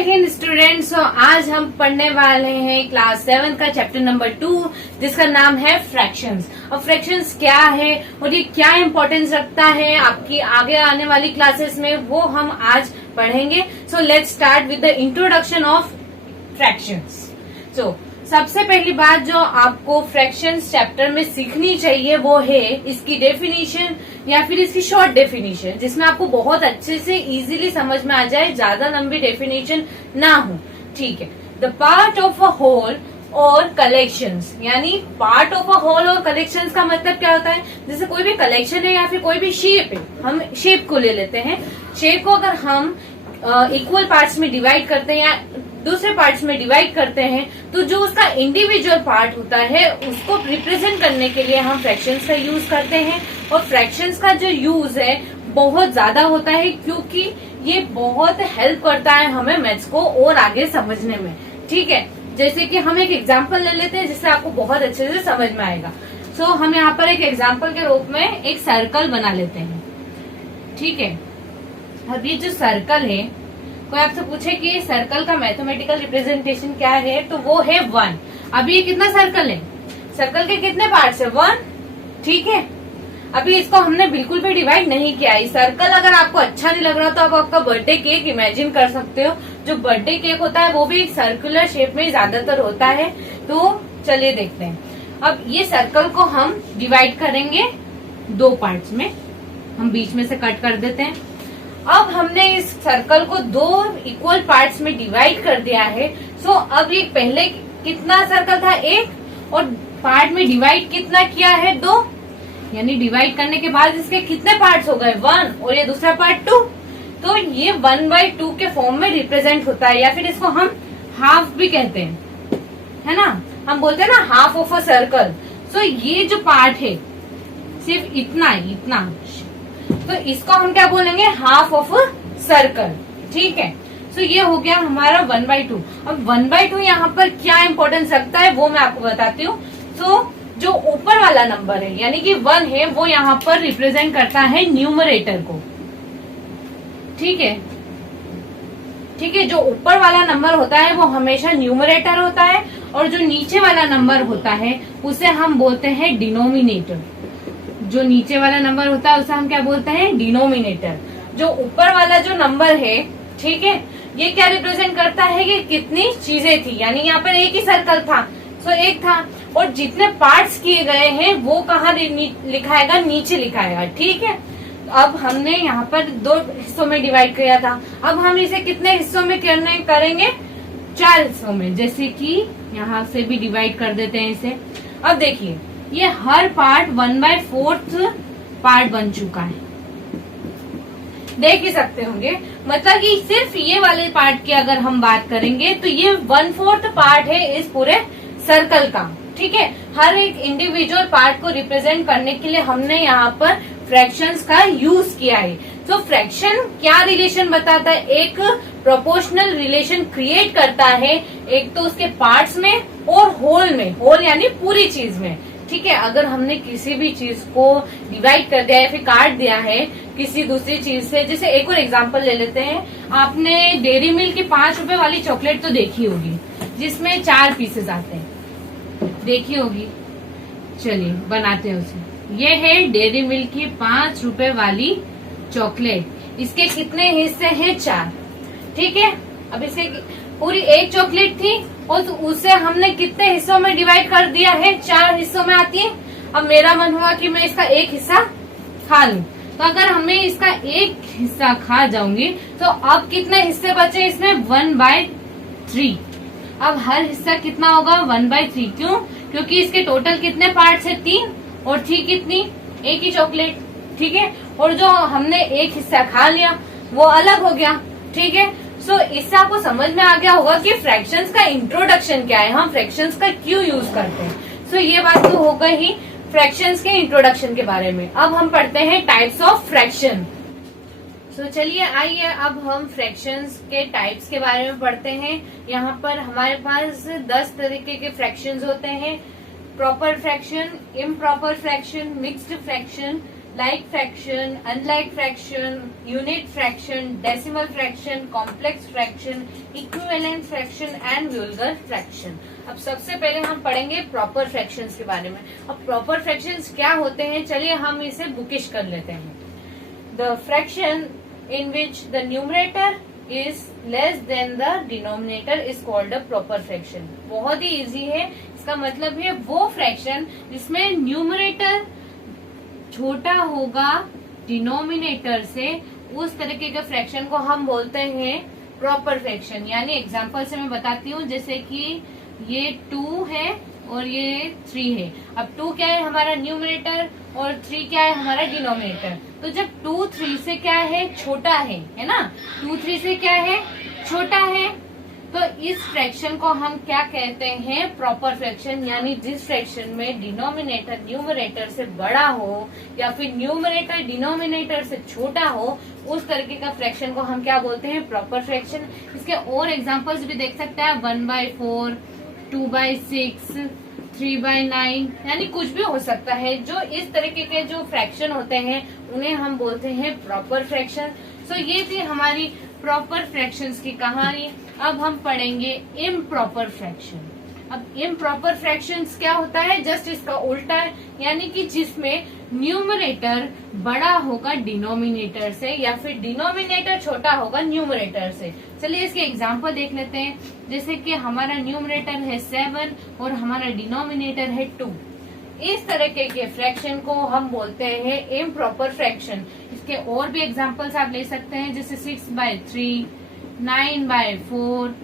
जय हिंद स्टूडेंट्स। आज हम पढ़ने वाले हैं क्लास 7 का चैप्टर नंबर 2 जिसका नाम है फ्रैक्शंस। और फ्रैक्शंस क्या है और ये क्या इंपॉर्टेंस रखता है आपकी आगे आने वाली क्लासेस में, वो हम आज पढ़ेंगे। So let's start with the introduction of fractions. सो सबसे पहली बात जो आपको फ्रैक्शंस चैप्टर में सीखनी चाहिए वो है इसकी डेफिनेशन या फिर इसकी शॉर्ट डेफिनेशन, जिसमें आपको बहुत अच्छे से इजीली समझ में आ जाए, ज्यादा लंबी डेफिनेशन ना हो। ठीक है। The part of a whole और कलेक्शंस, यानी पार्ट ऑफ अ होल और कलेक्शंस का मतलब क्या होता है, जैसे कोई भी कलेक्शन है या फिर कोई भी शेप है, हम शेप को ले लेते हैं। शेप को अगर हम इक्वल पार्ट्स में डिवाइड करते हैं या दूसरे पार्ट्स में डिवाइड करते हैं तो जो उसका इंडिविजुअल पार्ट होता है उसको रिप्रेजेंट करने के लिए हम फ्रैक्शंस का यूज करते हैं। और फ्रैक्शंस का जो यूज है बहुत ज्यादा होता है क्योंकि ये बहुत हेल्प करता है हमें मैथ्स को और आगे समझने में। ठीक है। जैसे कि हम एक एग्जाम्पल ले लेते हैं जिससे आपको बहुत अच्छे से समझ में आएगा। सो हम यहाँ पर एक एग्जाम्पल के रूप में एक सर्कल बना लेते हैं। ठीक है। अब ये जो सर्कल है, कोई आपसे पूछे कि सर्कल का मैथमेटिकल रिप्रेजेंटेशन क्या है, तो वो है 1। अभी ये कितना सर्कल है, सर्कल के कितने पार्ट्स है, 1। ठीक है। अभी इसको हमने बिल्कुल भी डिवाइड नहीं किया है। सर्कल अगर आपको अच्छा नहीं लग रहा तो आप आपका बर्थडे केक इमेजिन कर सकते हो। जो बर्थडे केक होता है वो भी एक सर्कुलर शेप में ज्यादातर होता है। तो चलिए देखते हैं। अब ये सर्कल को हम डिवाइड करेंगे 2 पार्ट्स में, हम बीच में से कट कर देते हैं। अब हमने इस सर्कल को 2 इक्वल पार्ट्स में डिवाइड कर दिया है। सो अब ये पहले कितना सर्कल था, 1, और पार्ट में डिवाइड कितना किया है, 2, यानी डिवाइड करने के बाद इसके कितने पार्ट्स हो गए, 1, और ये दूसरा पार्ट 2। तो ये 1/2 के फॉर्म में रिप्रेजेंट होता है, या फिर इसको हम हाफ भी कहते हैं, है ना। हम बोलते हैं ना हाफ ऑफ अ सर्कल। सो ये जो पार्ट है सिर्फ इतना, तो इसको हम क्या बोलेंगे, हाफ ऑफ अ सर्कल। ठीक है। सो ये हो गया हमारा 1/2। अब 1/2 यहाँ पर क्या इंपॉर्टेंस रखता है वो मैं आपको बताती हूँ। सो जो ऊपर वाला नंबर है यानी कि 1 है, वो यहाँ पर रिप्रेजेंट करता है न्यूमरेटर को। ठीक है। ठीक है। जो ऊपर वाला नंबर होता है वो हमेशा न्यूमरेटर होता है, और जो नीचे वाला नंबर होता है उसे हम बोलते हैं डिनोमिनेटर। जो नीचे वाला नंबर होता है उसे हम क्या बोलते हैं, डिनोमिनेटर। जो ऊपर वाला जो नंबर है, ठीक है, ये क्या रिप्रेजेंट करता है कि कितनी चीजें थी, यानी यहाँ पर एक ही सर्कल था, सो 1 था, और जितने पार्ट्स किए गए हैं वो कहाँ लिखाएगा, नीचे लिखाएगा। ठीक है। अब हमने यहाँ पर 2 हिस्सों में डिवाइड किया था, अब हम इसे कितने हिस्सों में करेंगे, 4 हिस्सों में। जैसे कि यहाँ से भी डिवाइड कर देते हैं इसे। अब देखिए ये हर पार्ट 1/4 पार्ट बन चुका है, देख ही सकते होंगे। मतलब कि सिर्फ ये वाले पार्ट की अगर हम बात करेंगे तो ये 1/4 पार्ट है इस पूरे सर्कल का। ठीक है। हर एक इंडिविजुअल पार्ट को रिप्रेजेंट करने के लिए हमने यहाँ पर फ्रैक्शंस का यूज किया है। तो फ्रैक्शन क्या रिलेशन बताता है, एक प्रोपोर्शनल रिलेशन क्रिएट करता है, एक तो उसके पार्ट्स में और होल में, होल यानी पूरी चीज में। ठीक है। अगर हमने किसी भी चीज को डिवाइड कर दिया है या फिर काट दिया है किसी दूसरी चीज से, जैसे एक और एग्जांपल ले लेते हैं। आपने डेयरी मिल्क की 5 रुपए वाली चॉकलेट तो देखी होगी जिसमें 4 पीसेस आते हैं, देखी होगी। चलिए बनाते हैं उसे। ये है डेयरी मिल्क की 5 रुपए वाली चॉकलेट। इसके कितने हिस्से हैं, 4। ठीक है। अब इसे पूरी एक चॉकलेट थी और तो उसे हमने कितने हिस्सों में डिवाइड कर दिया है, 4 हिस्सों में आती है। अब मेरा मन हुआ कि मैं इसका एक हिस्सा खा लूं, तो अगर हमें इसका एक हिस्सा खा जाऊंगी तो अब कितने हिस्से बचे इसमें, 1/3। अब हर हिस्सा कितना होगा, 1/3। क्यों, क्योंकि इसके टोटल कितने पार्ट्स है, 3, और थी कितनी, एक ही चॉकलेट। ठीक है। और जो हमने एक हिस्सा खा लिया वो अलग हो गया। ठीक है। सो इससे आपको समझ में आ गया होगा कि फ्रैक्शंस का इंट्रोडक्शन क्या है, हम फ्रैक्शंस का क्यों यूज करते हैं। सो ये बात तो हो गई ही फ्रैक्शंस के इंट्रोडक्शन के बारे में। अब हम पढ़ते हैं टाइप्स ऑफ फ्रैक्शन। सो चलिए आइए अब हम फ्रैक्शंस के टाइप्स के बारे में पढ़ते हैं। यहाँ पर हमारे पास 10 तरीके के फ्रैक्शंस होते हैं। Proper fraction, improper fraction, mixed fraction, like fraction, unlike fraction, unit fraction, decimal fraction, complex fraction, equivalent fraction and vulgar fraction. अब सबसे पहले हम पढ़ेंगे प्रॉपर फ्रैक्शंस के बारे में। अब प्रॉपर फ्रैक्शंस क्या होते हैं, चलिए हम इसे बुकिश कर लेते हैं। The fraction in which the numerator is less than the denominator is called a proper fraction। बहुत ही इजी है, इसका मतलब है वो फ्रैक्शन जिसमें न्यूमरेटर छोटा होगा डिनोमिनेटर से, उस तरीके के फ्रैक्शन को हम बोलते हैं प्रॉपर फ्रैक्शन। यानी एग्जांपल से मैं बताती हूँ, जैसे कि ये 2 है और ये 3 है। अब 2 क्या है हमारा न्यूमरेटर और 3 क्या है हमारा डिनोमिनेटर। तो जब 2 3 से क्या है छोटा है ना, 2 3 से क्या है छोटा है, तो इस फ्रैक्शन को हम क्या कहते हैं प्रॉपर फ्रैक्शन। यानी जिस फ्रैक्शन में डिनोमिनेटर न्यूमरेटर से बड़ा हो या फिर न्यूमरेटर डिनोमिनेटर से छोटा हो, उस तरीके का फ्रैक्शन को हम क्या बोलते हैं प्रॉपर फ्रैक्शन। इसके और एग्जांपल्स भी देख सकते हैं, 1/4, 2/6, 3/9, यानी कुछ भी हो सकता है। जो इस तरीके के जो फ्रैक्शन होते हैं उन्हें हम बोलते हैं प्रॉपर फ्रैक्शन। सो ये थी हमारी प्रॉपर फ्रैक्शंस की कहानी। अब हम पढ़ेंगे इम्प्रॉपर फ्रैक्शन। अब इम्प्रॉपर फ्रैक्शंस क्या होता है, जस्ट इसका उल्टा है, यानी कि जिसमें न्यूमरेटर बड़ा होगा डिनोमिनेटर से या फिर डिनोमिनेटर छोटा होगा न्यूमरेटर से। चलिए इसके एग्जांपल देख लेते हैं। जैसे कि हमारा न्यूमरेटर है 7 और हमारा डिनोमिनेटर है 2। इस तरीके के फ्रैक्शन को हम बोलते हैं इम्प्रॉपर फ्रैक्शन। इसके और भी एग्जांपल्स आप ले सकते हैं, जैसे 6/3, 9/4,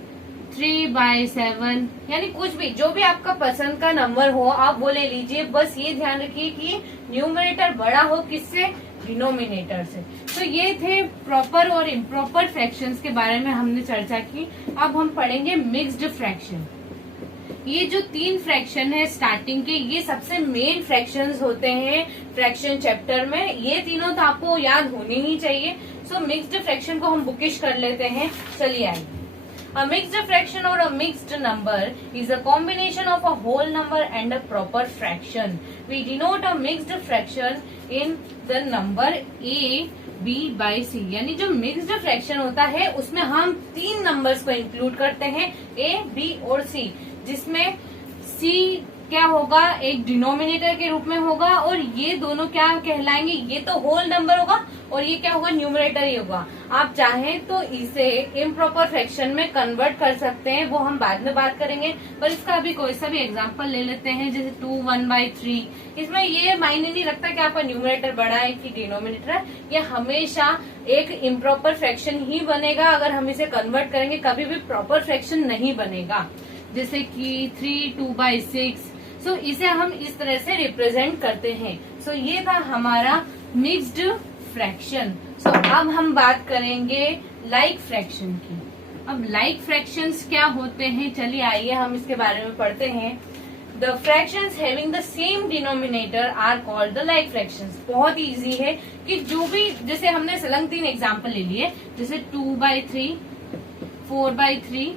3/7, यानी कुछ भी जो भी आपका पसंद का नंबर हो आप वो ले लीजिए। बस ये ध्यान रखिए कि न्यूमरेटर बड़ा हो किससे, डिनोमिनेटर से। तो ये थे प्रॉपर और इम्प्रॉपर फ्रैक्शंस के बारे में हमने चर्चा की। अब हम पढ़ेंगे मिक्स्ड फ्रैक्शन। ये जो 3 फ्रैक्शन है स्टार्टिंग के, ये सबसे मेन फ्रैक्शंस होते हैं फ्रैक्शन चैप्टर में। ये तीनों तो आपको याद होने ही चाहिए। सो मिक्स्ड फ्रैक्शन को हम बुकिश कर लेते हैं। चलिए आइए। A mixed fraction or a mixed number is a combination of a whole number and a proper fraction. We denote a mixed fraction in the number a, b by c। यानी जो mixed fraction होता है उसमें हम 3 numbers को include करते हैं, a, b और c, जिसमें c क्या होगा एक डिनोमिनेटर के रूप में होगा और ये दोनों क्या कहलाएंगे, ये तो होल नंबर होगा और ये क्या होगा न्यूमरेटर ही होगा। आप चाहें तो इसे इम्प्रॉपर फ्रैक्शन में कन्वर्ट कर सकते हैं, वो हम बाद में बात करेंगे। पर इसका अभी कोई सा भी एग्जांपल ले लेते हैं, जैसे 2 1/3। इसमें ये मायने नहीं रखता कि आपका न्यूमरेटर बड़ा है कि डिनोमिनेटर है, ये हमेशा एक इम्प्रॉपर फ्रैक्शन ही बनेगा। अगर हम इसे कन्वर्ट करेंगे कभी भी प्रॉपर फ्रैक्शन नहीं बनेगा। जैसे कि 3 2/6, सो इसे हम इस तरह से रिप्रेजेंट करते हैं। सो ये था हमारा मिक्स्ड फ्रैक्शन। सो अब हम बात करेंगे लाइक फ्रैक्शन की। अब लाइक फ्रैक्शंस क्या होते हैं, चलिए आइए हम इसके बारे में पढ़ते हैं। The fractions having the same denominator are called the like fractions. बहुत इजी है कि जो भी, जैसे हमने सलंग 3 एग्जाम्पल ले लिए, जैसे 2/3, 4/3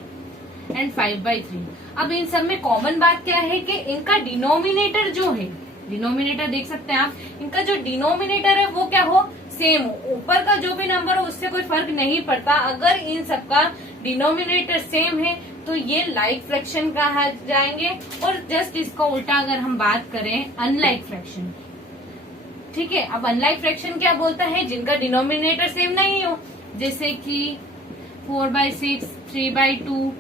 एंड 5/3। अब इन सब में कॉमन बात क्या है कि इनका डिनोमिनेटर जो है, डिनोमिनेटर देख सकते हैं आप, इनका जो डिनोमिनेटर है वो क्या हो, सेम हो। ऊपर का जो भी नंबर हो उससे कोई फर्क नहीं पड़ता। अगर इन सबका डिनोमिनेटर सेम है तो ये लाइक फ्रैक्शन कहा जाएंगे। और जस्ट इसका उल्टा अगर हम बात करें अनलाइक फ्रैक्शन, ठीक है। अब अनलाइक फ्रैक्शन क्या बोलता है, जिनका डिनोमिनेटर सेम नहीं हो, जैसे कि 4/6, 3/2,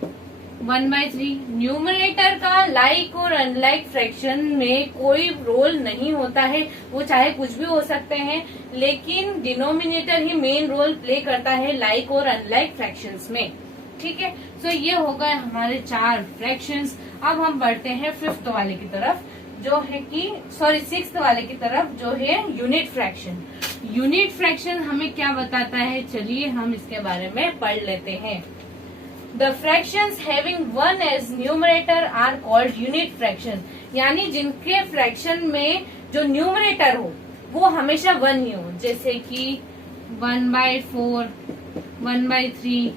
1/3। न्यूमरेटर का लाइक और अनलाइक फ्रैक्शन में कोई रोल नहीं होता है, वो चाहे कुछ भी हो सकते हैं, लेकिन डिनोमिनेटर ही मेन रोल प्ले करता है लाइक और अनलाइक फ्रैक्शंस में, ठीक है। सो ये हो गए हमारे 4 फ्रैक्शंस। अब हम बढ़ते हैं 5th वाले की तरफ, जो है कि 6th वाले की तरफ, जो है यूनिट फ्रैक्शन। यूनिट फ्रैक्शन हमें क्या बताता है, चलिए हम इसके बारे में पढ़ लेते हैं। The fractions having 1 as numerator are called unit fractions। यानी जिनके फ्रैक्शन में जो न्यूमरेटर हो वो हमेशा 1 ही हो, जैसे कि 1/4, 1/3,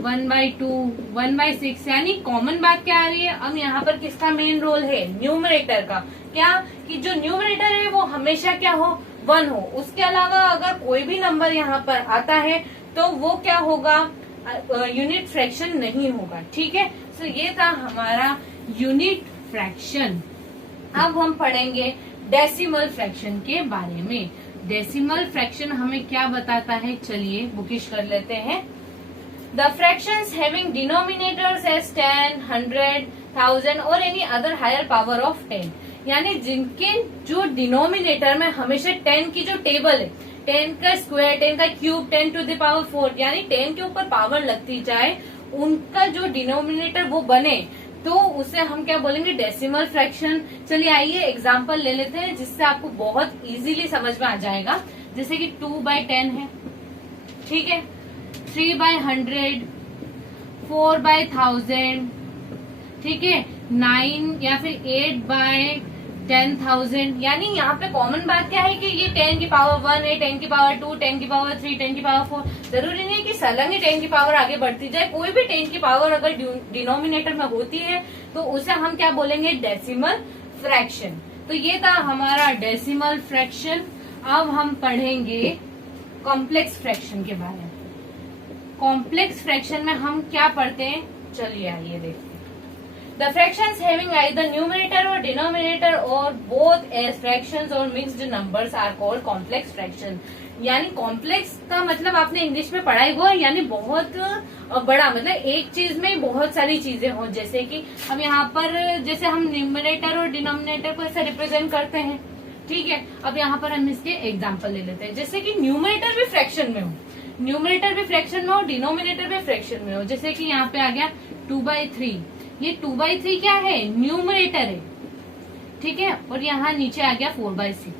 1/2, 1/6। यानी कॉमन बात क्या आ रही है, अब यहाँ पर किसका मेन रोल है, न्यूमरेटर का। क्या कि जो न्यूमरेटर है वो हमेशा क्या हो, 1 हो। उसके अलावा अगर कोई भी नंबर यहाँ पर आता है तो वो क्या होगा, यूनिट फ्रैक्शन नहीं होगा। ठीक है, तो ये था हमारा यूनिट फ्रैक्शन। अब हम पढ़ेंगे डेसिमल फ्रैक्शन के बारे में। डेसिमल फ्रैक्शन हमें क्या बताता है, चलिए बुकिश कर लेते हैं। The fractions having denominators as 10, 100, 1000 और any other higher power of 10, यानी जिनके जो डिनोमिनेटर में हमेशा 10 की जो टेबल है, 10 का स्क्वायर, 10 का क्यूब, 10 टू द पावर 4, यानी 10 के ऊपर पावर लगती जाए, उनका जो डिनोमिनेटर वो बने, तो उसे हम क्या बोलेंगे, डेसिमल फ्रैक्शन। चलिए आइए एग्जांपल ले लेते हैं जिससे आपको बहुत इजीली समझ में आ जाएगा। जैसे कि 2/10 है, ठीक है, 3/100, 4/1000, ठीक है, 9 या फिर 8/10,000। यानी यहाँ पे कॉमन बात क्या है कि ये 10 की पावर 1 है, 10 की पावर 2, 10 की पावर 3, 10 की पावर 4। जरूरी नहीं है कि सलंग ही 10 की पावर आगे बढ़ती जाए, कोई भी 10 की पावर अगर डिनोमिनेटर में होती है तो उसे हम क्या बोलेंगे, डेसिमल फ्रैक्शन। तो ये था हमारा डेसिमल फ्रैक्शन। अब हम पढ़ेंगे कॉम्प्लेक्स फ्रैक्शन के बारे में। कॉम्प्लेक्स फ्रैक्शन में हम क्या पढ़ते हैं, चलिए आइए देखते हैं। The fractions having either numerator or denominator or both as fractions or mixed numbers are called complex fraction। यानी कॉम्प्लेक्स का मतलब आपने इंग्लिश में पढ़ा ही हुआ, यानी बहुत बड़ा, मतलब एक चीज में बहुत सारी चीजें हो। जैसे कि अब यहाँ पर जैसे हम न्यूमरेटर और डिनोमिनेटर को ऐसे रिप्रेजेंट करते हैं, ठीक है। अब यहाँ पर हम इसके एग्जाम्पल ले लेते हैं। जैसे कि न्यूमरेटर भी फ्रैक्शन में हो, न्यूमरेटर भी फ्रैक्शन में हो, डिनोमिनेटर भी फ्रैक्शन में हो। जैसे कि यहाँ पे आ गया 2/3, ये 2/3 क्या है, न्यूमरेटर है, ठीक है, और यहाँ नीचे आ गया 4/6,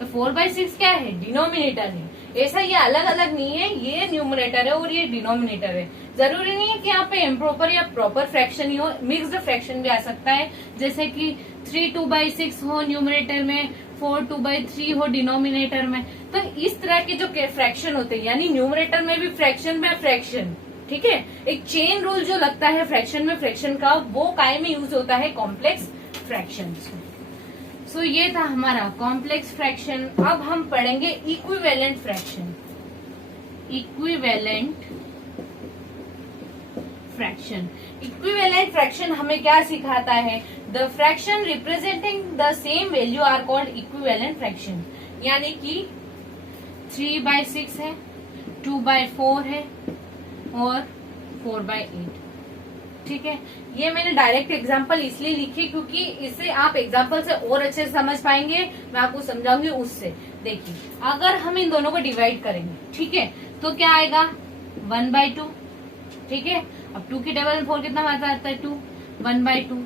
तो 4/6 क्या है, डिनोमिनेटर है। ऐसा ये अलग अलग नहीं है, ये न्यूमरेटर है और ये डिनोमिनेटर है। जरूरी नहीं है कि यहाँ पे इम्प्रॉपर या प्रॉपर फ्रैक्शन ही हो, मिक्स्ड फ्रैक्शन भी आ सकता है। जैसे कि 3 2/6 हो न्यूमरेटर में, 4 2/3 हो डिनोमिनेटर में। तो इस तरह के जो फ्रैक्शन होते हैं, यानी न्यूमरेटर में भी फ्रैक्शन में फ्रैक्शन, ठीक है, एक चेन रूल जो लगता है फ्रैक्शन में फ्रैक्शन का, वो काय में यूज होता है, कॉम्प्लेक्स फ्रैक्शन। सो ये था हमारा कॉम्प्लेक्स फ्रैक्शन। अब हम पढ़ेंगे equivalent fraction. Equivalent fraction, equivalent fraction हमें क्या सिखाता है, the fraction representing the same value are called equivalent fraction. यानी कि 3/6 है, 2/4 है और 4/8, ठीक है। ये मैंने डायरेक्ट एग्जांपल इसलिए लिखी क्योंकि इससे आप एग्जांपल से और अच्छे से समझ पाएंगे। मैं आपको समझाऊंगी उससे। देखिए, अगर हम इन दोनों को डिवाइड करेंगे, ठीक है, तो क्या आएगा, 1/2, ठीक है। अब 2 की टेबल में 4 कितना आता है, 2, 1/2,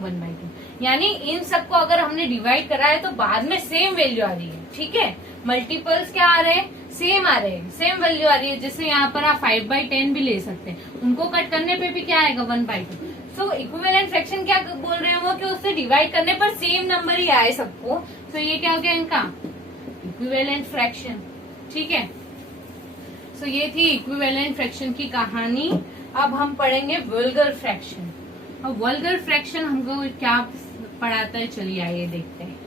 1/2। यानी इन सबको अगर हमने डिवाइड करा है तो बाद में सेम वैल्यू आ रही है, ठीक है। मल्टीपल्स क्या आ रहे हैं, सेम आ रहे हैं, सेम वैल्यू आ रही है। जैसे यहाँ पर आप 5/10 भी ले सकते हैं, उनको कट करने पे भी क्या आएगा, 1/2। सो इक्विवेलेंट फ्रैक्शन क्या बोल रहे हैं वो, कि उससे डिवाइड करने पर सेम नंबर ही आए सबको। तो ये क्या हो गया इनका इक्विवेलेंट फ्रैक्शन, ठीक है। सो ये थी इक्विवेलेंट फ्रैक्शन की कहानी। अब हम पढ़ेंगे वल्गर फ्रैक्शन। अब वल्गर फ्रैक्शन हमको क्या पढ़ाता है, चलिए आइए देखते हैं।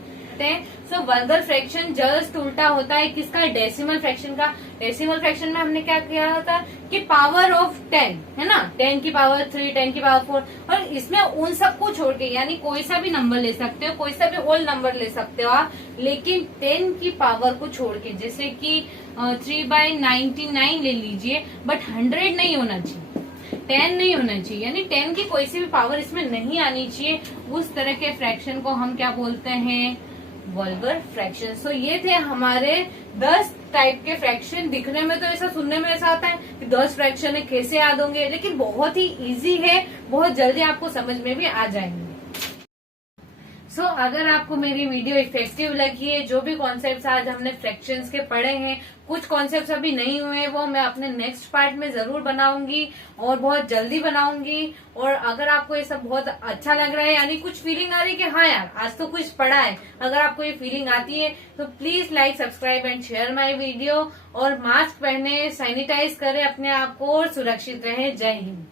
सो वल्गर फ्रैक्शन जस्ट उल्टा होता है किसका, डेसिमल फ्रैक्शन का। डेसिमल फ्रैक्शन में हमने क्या किया था कि पावर ऑफ 10 है ना, 10 की पावर 3, 10 की पावर 4, और इसमें उन सबको छोड़ के, यानी कोई सा भी नंबर ले सकते हो, कोई सा भी होल नंबर ले सकते हो आप, लेकिन 10 की पावर को छोड़ के। जैसे कि 3/99 ले लीजिए, बट 100 नहीं होना चाहिए, 10 नहीं होना चाहिए, यानी 10 की कोई सी भी पावर इसमें नहीं आनी चाहिए। उस तरह के फ्रैक्शन को हम क्या बोलते हैं, वल्गर फ्रैक्शन। सो ये थे हमारे 10 टाइप के फ्रैक्शन। दिखने में तो ऐसा, सुनने में ऐसा आता है कि 10 फ्रैक्शन है, कैसे याद होंगे, लेकिन बहुत ही इजी है, बहुत जल्दी आपको समझ में भी आ जाएंगे। सो अगर आपको मेरी वीडियो इफेक्टिव लगी है, जो भी कॉन्सेप्ट्स आज हमने फ्रैक्शंस के पढ़े हैं, कुछ कॉन्सेप्ट्स अभी नहीं हुए, वो मैं अपने नेक्स्ट पार्ट में जरूर बनाऊंगी और बहुत जल्दी बनाऊंगी। और अगर आपको ये सब बहुत अच्छा लग रहा है, यानी कुछ फीलिंग आ रही है कि हाँ यार आज तो कुछ पढ़ा है, अगर आपको ये फीलिंग आती है तो please like, subscribe and share my video. और मास्क पहने, सैनिटाइज करें अपने आप को और सुरक्षित रहें। जय हिंद।